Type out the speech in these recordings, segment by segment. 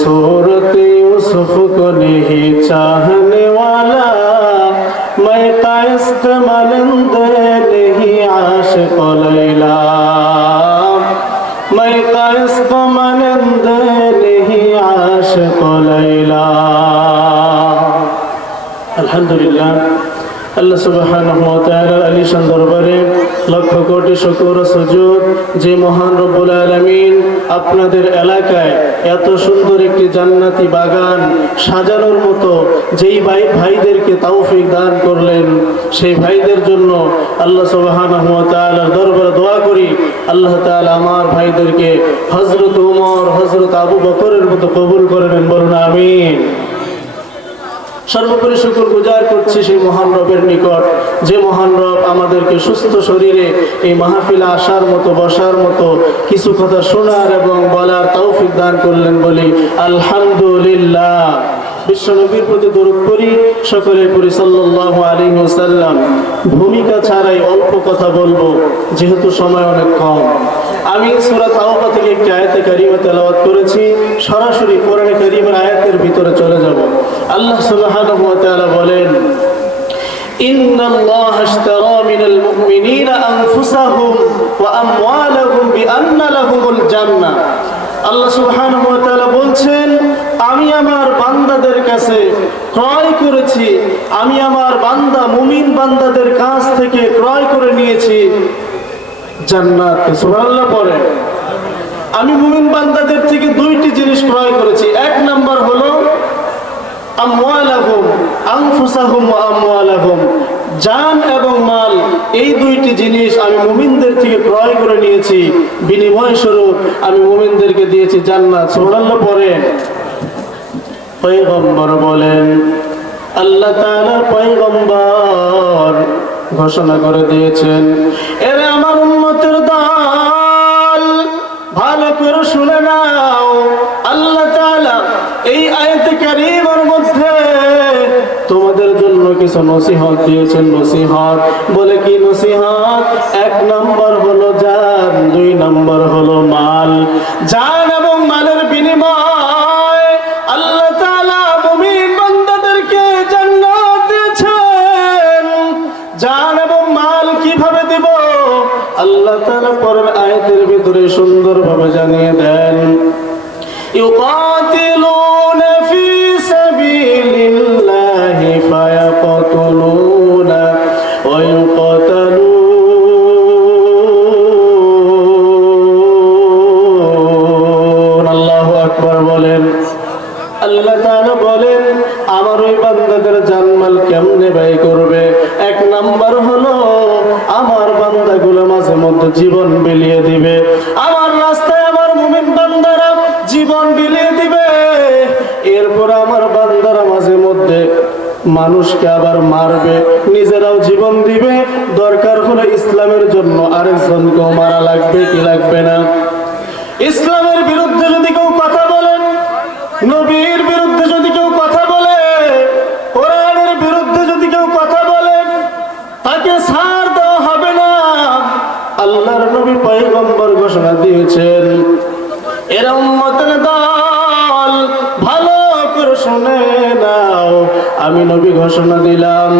सूरत यूसुफ को नहीं चाहने वाला मैं कायस मलिंद नहीं आशिक लैला मैं कायस मलिंद नहीं आशिक लैला আলহামদুলিল্লাহ আল্লাহ সুবহানাহু ওয়া তাআলার আলিশান দরবারে লক্ষ কোটি শুকর সুজুদ যে মহান রব্বুল আলামিন আপনাদের এলাকায় এত সুন্দর একটি জান্নাতি বাগান সাজানোর মতো যেই ভাই ভাইদেরকে তৌফিক দান করলেন, সেই ভাইদের জন্য আল্লাহ তাআলার দরবারে দোয়া করি। আল্লাহ তাআলা আমার ভাইদেরকে হজরত উমর হজরত আবু বকরের মতো কবুল করে নেন, বলুন আমিন। সর্বোপরি শুকুর গুজার করছি সেই মহান রবের নিকট। যে মহান রব আমাদেরকে সুস্থ শরীরে এই মাহফিলে আসার মতো, বসার মতো কিছু কথা শোনার এবং বলার তৌফিক দান করলেন বলি আলহামদুলিল্লাহ। বিশ্বনবীর প্রতি দরুদ করি সকলের পরি সাল্লাল্লাহু আলাইহি ওয়াসাল্লাম। ভূমিকা ছাড়াই অল্প কথা বলব, যেহেতু সময় অনেক কম। আমি সূরা তাওবা থেকে একটি আয়াতে কারিমা তেলাওয়াত করেছি সরাসরি কোরআনে কারিমের আয়াতের ভিতরে চলে যাব আল্লাহ সুবহানাহু ওয়া তাআলা বলেন إن الله اشترى من المؤمنين أنفسهم وأموالهم بأن لهم الجنة আল্লাহ সুবহানাহু ওয়া তাআলা বলছেন আমি আমার বান্দাদের কাছে ক্রয় করেছি আমি আমার বান্দা মুমিন বান্দাদের কাছ থেকে ক্রয় করে নিয়েছি আমি মুমিন বান্দাদের থেকে দুইটি জিনিস ক্রয় করেছি। এক নাম্বার হলো জান এবং মাল, এই দুইটি জিনিস আমি মুমিনদের থেকে ক্রয় করে নিয়েছি। বিনিময় স্বরূপ আমি মুমিনদেরকে দিয়েছি জান্নাত। সুবহানাল্লাহ পরে পয়গম্বর বলেন, আল্লাহ পয়গম্বর ঘোষণা করে দিয়েছেন কিছু নসিহত দিয়েছেন নসিহত। বলে কি নসিহত? এক নম্বর হলো জান, দুই নম্বর হলো মাল। জান এবং মালের বিনিময় আল্লাহ তাআলা মাল কীভাবে পরের ভিতরে সুন্দরভাবে জানিয়ে দেন। দিয়েছেন এরা দল, ভালো করে শুনে নাও। আমি নবী ঘোষণা দিলাম,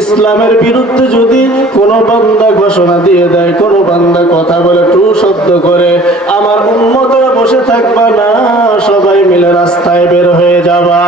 ইসলামের বিরুদ্ধে যদি কোনো বান্দা ঘোষণা দিয়ে দেয়, কোনো বান্দা কথা বলে টু শব্দ করে, আমার উন্মতরা বসে থাকবা না, সবাই মিলে রাস্তায় বের হয়ে যাবা।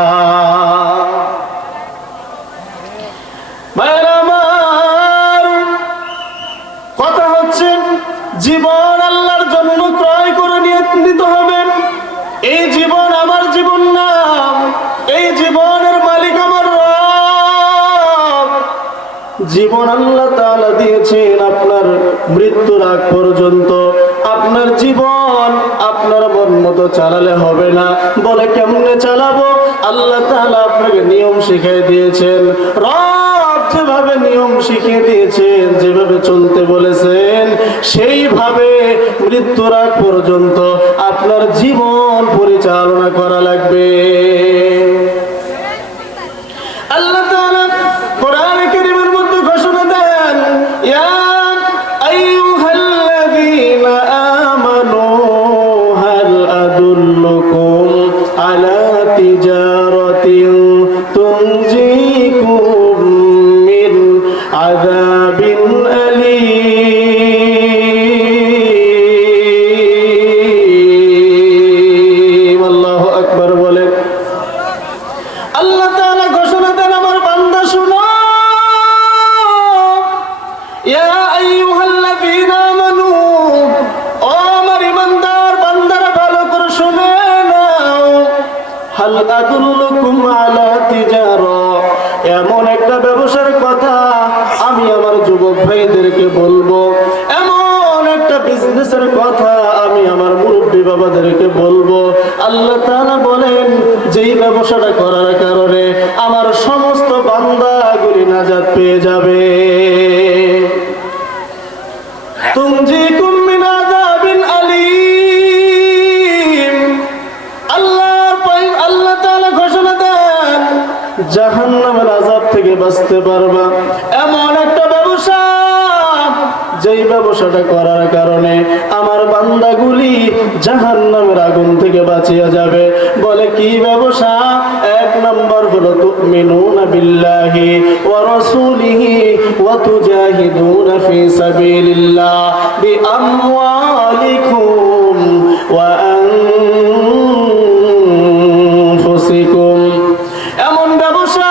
জীবন আল্লাহ তাআলা দিয়েছেন আপনার মৃত্যুর আগ পর্যন্ত। আপনার জীবন আপনার মন মতো চালালে হবে না। বলে কেমনে চালাবো? আল্লাহ তাআলা আপনাকে নিয়ম শিখিয়ে দিয়েছেন। রব যেভাবে নিয়ম শিখিয়ে দিয়েছেন, যেভাবে চলতে বলেছেন, সেইভাবে মৃত্যুর আগ পর্যন্ত আপনার জীবন পরিচালনা করা লাগবে। আদুল্লুকুম আলা তিজারাতিন বাবাদেরকে বলব আল্লাহ তাআলা বলেন যেই ব্যবসাটা করার ওয়া রাসূলিহি ওয়া তুজাহিদুনা ফি সাবিলিল্লাহ বিআমওয়ালিকুম ওয়া আনফুসিকুম এমন ব্যবসা,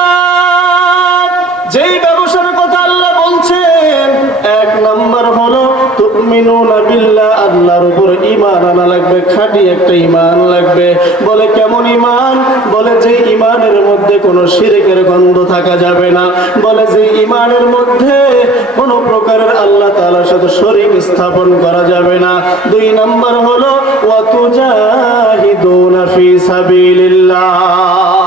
যেই ব্যবসার কথা আল্লাহ বলছেন, এক নম্বর হলো তুমিনুনা বিল্লাহ, আল্লাহর উপর ঈমান আনা লাগবে, খাঁটি একটা ঈমান লাগবে। বলে কেমন ঈমান? বলে যে ইমানের মধ্যে কোনো শিরকের গন্ধ থাকা যাবে না। বলে যে ইমানের মধ্যে কোনো প্রকারের আল্লাহ তালার সাথে শরীর স্থাপন করা যাবে না। দুই নম্বর হলো, ওয়া তুজাহিদুনা ফি সাবিলিল্লাহ।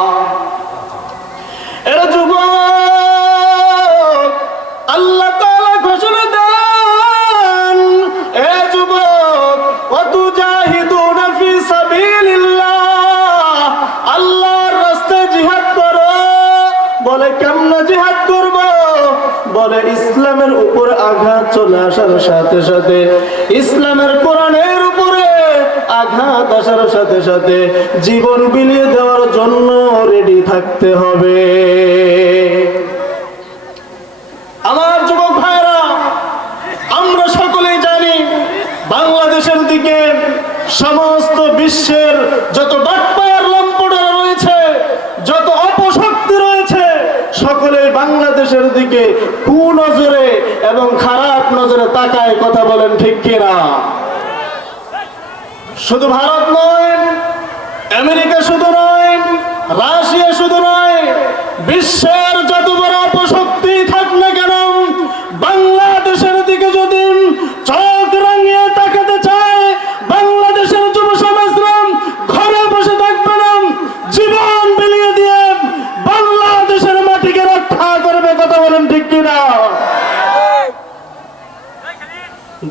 বলে, ইসলামের উপর আঘাত চলে আসার সাথে সাথে, ইসলামের কোরআনের উপরে আঘাত আসার সাথে সাথে জীবন বিলিয়ে দেওয়ার জন্য রেডি থাকতে হবে। আমার যুবক ভাইরা আমরা সকলেই জানি, বাংলাদেশের দিকে সমস্ত বিশ্বের যত লম্পটরা রয়েছে যত অপশক্তি রয়েছে সকলেই বাংলাদেশের দিকে কুনজরে এবং খারাপ নজরে তাকায় কথা বলেন ঠিক কিনা? শুধু ভারত নয়, আমেরিকা শুধু নয়, রাশিয়া শুধু নয় বিশ্বের যত বড় অপশক্তি থাক না কেন বাংলাদেশের দিকে যদি চোখ রাঙিয়ে তাকাতে চায় বাংলাদেশের যুব সমাজরা ঘরে বসে থাকবে না জীবন বিলিয়ে দিয়ে বাংলাদেশের মাটিকে রক্ষা করবে কথা বলেন ঠিক কিনা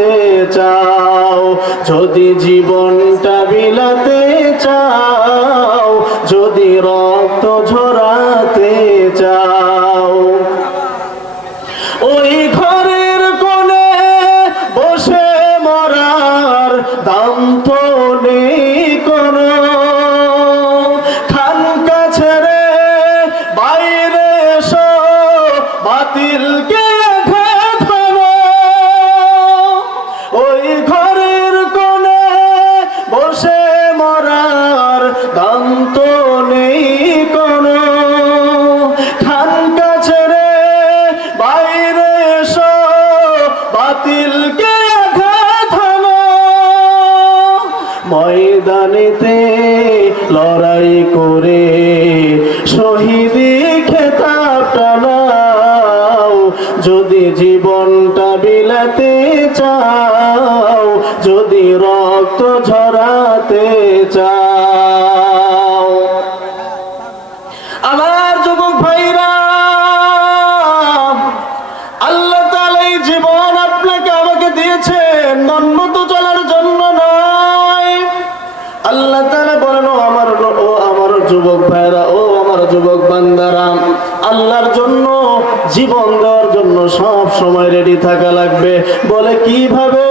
ঝরাতে চাও যদি জীবনটা বিলাতে চাও যদি রক্ত ময়দানেতে লড়াই করে জীবন দেওয়ার জন্য সব সময় রেডি থাকা লাগবে। বলে কীভাবে?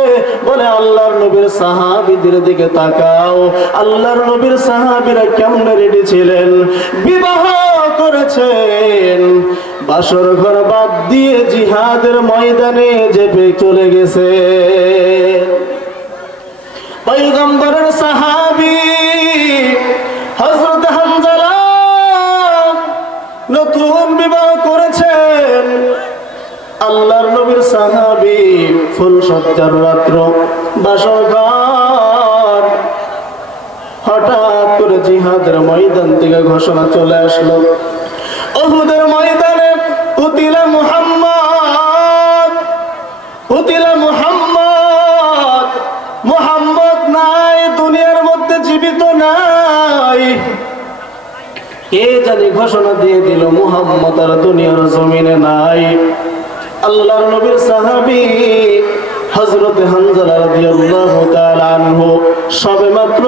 বলে আল্লাহর নবীর সাহাবীদের দিকে তাকাও। আল্লাহর নবীর সাহাবীরা কেমন রেডি ছিলেন? বিবাহ করেছেন। বাসর ঘর বাদ দিয়ে জিহাদের ময়দানে যেতে চলে গেছে। পৈগম্বরের সাহাবি হজরত সাহাবি ফুল সজ্জার রাত্র বাসর হঠাৎ করে জিহাদের ময়দান থেকে ঘোষণা চলে আসলো। ওহুদের ময়দানে উতিলা মুহাম্মদ উতিলা মুহাম্মদ মুহাম্মদ নাই, দুনিয়ার মধ্যে জীবিত নাই। কে জানি ঘোষণা দিয়ে দিল, মুহাম্মদ আর দুনিয়ার জমিনে নাই। আল্লাহর নবীর সাহাবী হযরতে হানজালা রাদিয়াল্লাহু তাআলা আনহু সবেমাত্র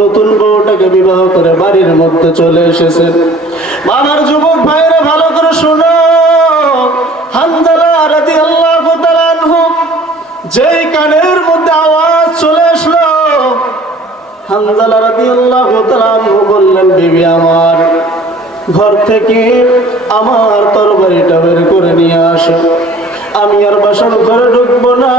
নতুন বউটাকে বিবাহ করে বাড়ির মধ্যে চলে এসেছেন আমার যুবক ভাইরা ভালো করে শোনো। হানজালা রাদিয়াল্লাহু তাআলা আনহু যেই কানের মধ্যে আওয়াজ চলে আসলো, হানজালা রাদিয়াল্লাহু তাআলা আনহু বললেন, বিবি আমার ঘর থেকে আমার তরবারিটা বের করে নিয়ে আসো। আমি আর বাসন ঘরে ঢুকবো না।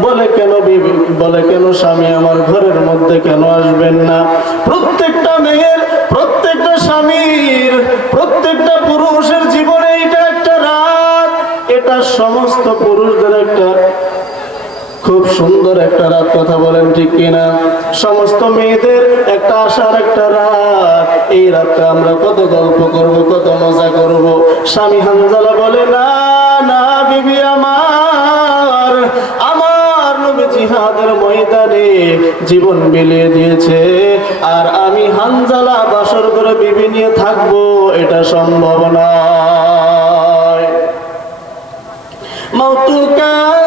বলে কেন বিবি? বলে কেন স্বামী আমার ঘরের মধ্যে কেন আসবেন না? প্রত্যেকটা মেয়ের, প্রত্যেকটা স্বামীর, প্রত্যেকটা পুরুষের জীবনে এটা একটা রাত। এটা সমস্ত পুরুষদের একটা সুন্দর একটা রাত, কথা বলেন ঠিক কিনা? সমস্ত মেয়েদের একটা আশার একটা রাত। এই রাতটা আমরা কত গল্প করব, কত মজা করব। স্বামী হানজালা বলে, না না, বিবি আমার আমার নবী জিহাদের ময়দানে জীবন বিলিয়ে দিয়েছে। আর আমি হানজালা বাসর করে বিবি নিয়ে থাকব, এটা সম্ভব নয়। মৌতুকা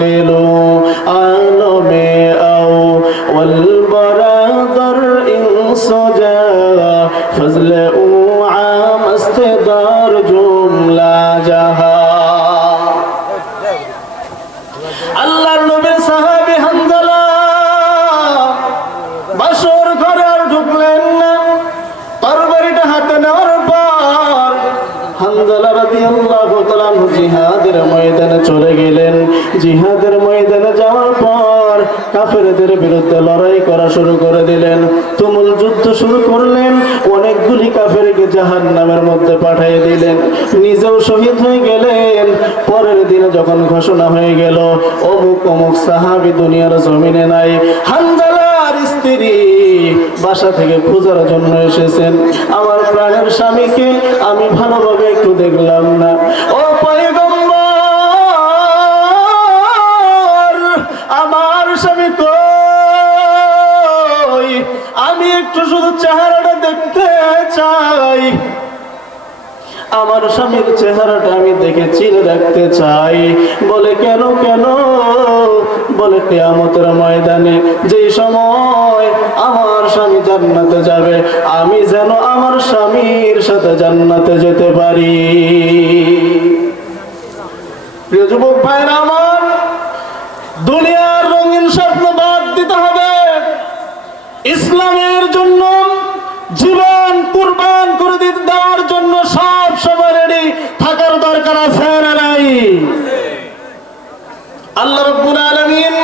غافلوا عن مئة والبرى ذر إن صجى فضل জিহাদের ময়দানে চলে গেলেন। জিহাদের ময়দানে যাওয়ার পর কাফেরদের বিরুদ্ধে লড়াই করা শুরু করে দিলেন। তুমুল যুদ্ধ শুরু করলেন, অনেকগুলি কাফেরকে জাহান নামের মধ্যে পাঠিয়ে দিলেন। নিজেও শহীদ হয়ে গেলেন। পরের দিনে যখন ঘোষণা হয়ে গেল, অমুক অমুক সাহাবি দুনিয়ার জমিনে নাই। হানজালার স্ত্রী বাসা থেকে খোঁজার জন্য এসেছেন। আমার প্রাণের স্বামীকে আমি ভালোভাবে একটু দেখলাম না। ও আমার স্বামী তো আমি একটু শুধু চেহারাটা দেখতে চাই। আমার স্বামীর চেহারাটা আমি দেখে চিনে রাখতে চাই। বলে, কেন কেন? বলে, কেয়ামতের ময়দানে যে সময় আমার স্বামী জান্নাতে যাবে, আমি যেন আমার স্বামীর সাথে জান্নাতে যেতে পারি। প্রিয় যুবক ভাইরা আমার, দুনিয়ার রঙিন স্বপ্ন বাদ দিতে হবে। ইসলামের জন্য জীবন কুরবান করে দিতে দেওয়ার জন্য সব সময় রেডি থাকার দরকার আছে না নাই? আল্লাহ রব্বুল আলামিন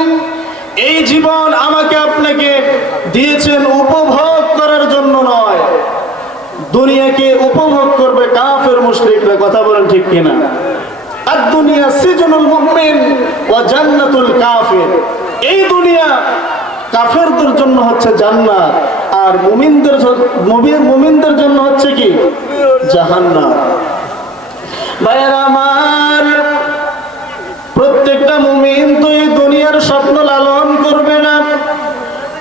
এই জীবন আমাকে আপনাকে দিয়েছেন উপভোগ করার জন্য নয়। দুনিয়াকে উপভোগ করবে কাফের মুশরিকরা, কথা বলেন ঠিক কিনা? আর দুনিয়া সিজনুল মুমিন ওয়া জান্নাতুল কাফির। এই দুনিয়া কাফেরদের জন্য হচ্ছে জান্নাত, আর মুমিনদের মুমিনদের জন্য হচ্ছে কি? জাহান্নাম। প্রত্যেকটা মুমিন তো এই দুনিয়ার স্বপ্ন লালন করবে না।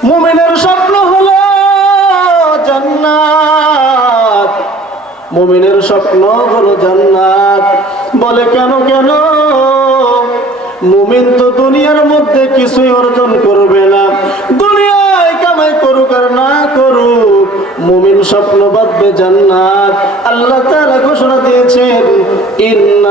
মুমিনের স্বপ্ন হলো জান্নাত। মুমিনের স্বপ্ন হলো জান্নাত। বলে কেন কেন? মুমিন তো দুনিয়ার মধ্যে কিছুই অর্জন করবে إن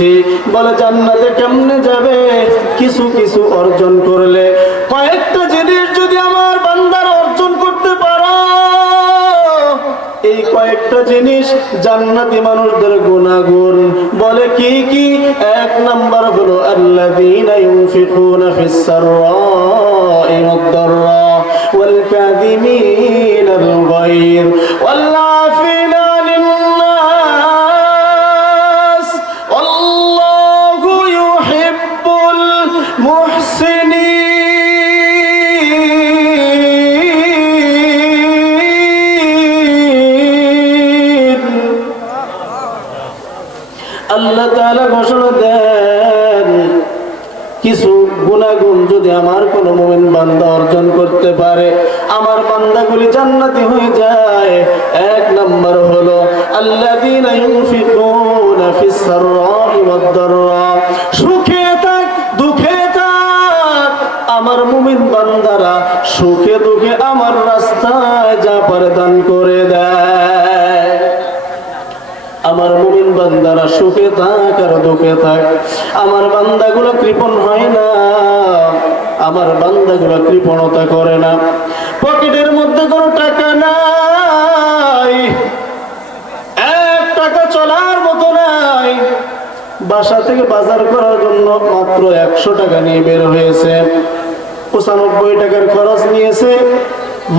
দিয়েছি বলে জান্নাতে কেমনে যাবে? কিছু কিছু অর্জন করলে। কয়েকটা জিনিস যদি আমার বান্দার অর্জন করতে পারো, এই কয়েকটা জিনিস জান্নাতি মানুষদের গুণাগুণ। বলে কি কি? এক নাম্বার হলো আল্লাহ ফিস সাররাই দেন। কিছু গুণাগুণ যদি আমার কোন মুমিন বান্দা অর্জন করতে পারে, আমার বান্দাগুলি জান্নাতি হয়ে যায়। এক নাম্বার হলো সুখে থাক, দুঃখে থাক। আমার মুমিন বান্দারা সুখে দুঃখে আমার রাস্তায় যা পারে দান করে দেয়। সুখে থাক আর দুঃখে থাক। আমার বান্দাগুলো কৃপণ হয় না। আমার বান্দাগুলো কৃপণতা করে না। পকেটের মধ্যে কোনো টাকা নাই। এক টাকা চলার মতো নাই। বাসা থেকে বাজার করার জন্য মাত্র একশো টাকা নিয়ে বের হয়েছে। পঁচানব্বই টাকার খরচ নিয়েছে।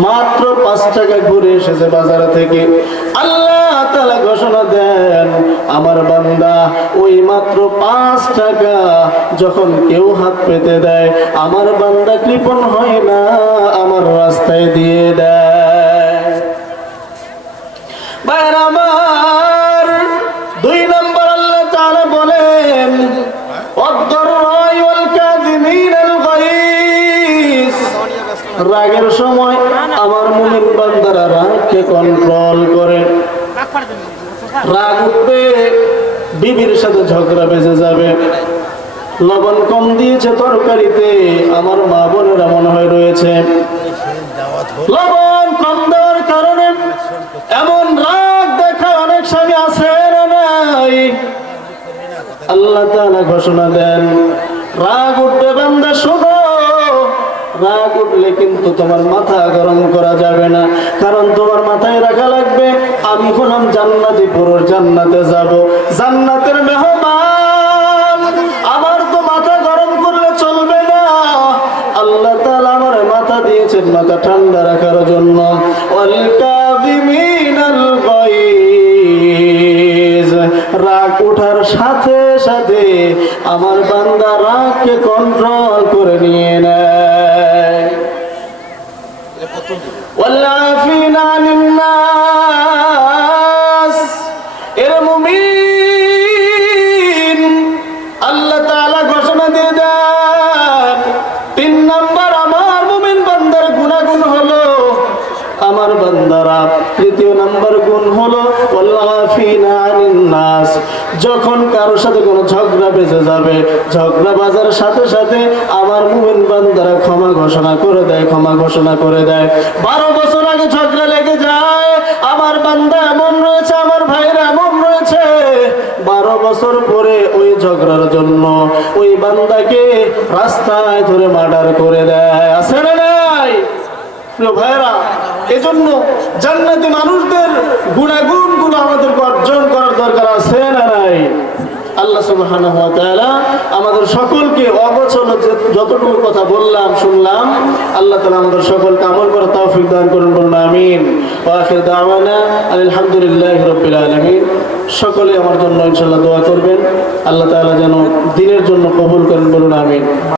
মাত্র পাঁচ টাকা ঘুরে এসেছে বাজার থেকে। আল্লাহ তালা ঘোষণা দেন, আমার বান্দা, ওই মাত্র পাঁচ টাকা যখন কেউ হাত পেতে দেয়, আমার বান্দা কৃপণ হয় না, আমার রাস্তায় দিয়ে দেয়। বাইরে আমার রাগের সময় আমার মুমিন বান্দারা রাগকে কন্ট্রোল করে? রাগ উঠবে, বিবির সাথে ঝগড়া বেজে যাবে। লবণ কম দিয়েছে তরকারিতে, আমার মা বোনেরা মনে হয় রয়েছে। লবণ কম দেওয়ার কারণে এমন রাগ দেখা অনেক স্বামী আছে নাই? আল্লাহ তাআলা ঘোষণা দেন, রাগ উঠবে বান্দা শোনো রাগ উঠলে কিন্তু তোমার মাথা গরম করা যাবে না। কারণ তোমার মাথায় রাখা লাগবে, আমি হলাম জান্নাতি পুরুষ, জান্নাতে যাব। জান্নাতের মেহমান, আমার তো মাথা গরম করলে চলবে না। আল্লাহ তাআলা আমার মাথা দিয়েছেন, মাথা ঠান্ডা রাখার জন্য। রাগ ওঠার সাথে সাথে আমার বান্দা রাগকে কন্ট্রোল কারোর সাথে কোনো ঝগড়া বেজে যাবে। ঝগড়া বাজার সাথে সাথে আমার মুমিন বান্দারা ক্ষমা ঘোষণা করে দেয়, ক্ষমা ঘোষণা করে দেয়। বারো বছর আগে ঝগড়া লেগে যায়, আমার বান্দা এমন রয়েছে, আমার ভাইরা এমন রয়েছে। বারো বছর পরে ওই ঝগড়ার জন্য ওই বান্দাকে রাস্তায় ধরে মার্ডার করে দেয়। আছে না নাই? ভাইরা এজন্য জান্নাতি মানুষদের গুণাগুণগুলো আমাদেরকে অর্জন করার দরকার আছে না নাই? আল্লাহ সুবাহ আমাদের সকলকে অবচল যতটুকু কথা বললাম, শুনলাম, আল্লাহ তালা আমাদের সকলকে আমল করে তৌফিক দান করুন, বলুন আমিন। আলহামদুলিল্লাহ রবিল আলামিন। সকলে আমার জন্য ইনশাল্লাহ দোয়া করবেন, আল্লাহ তালা যেন দিনের জন্য কবুল করেন, বলুন আমিন।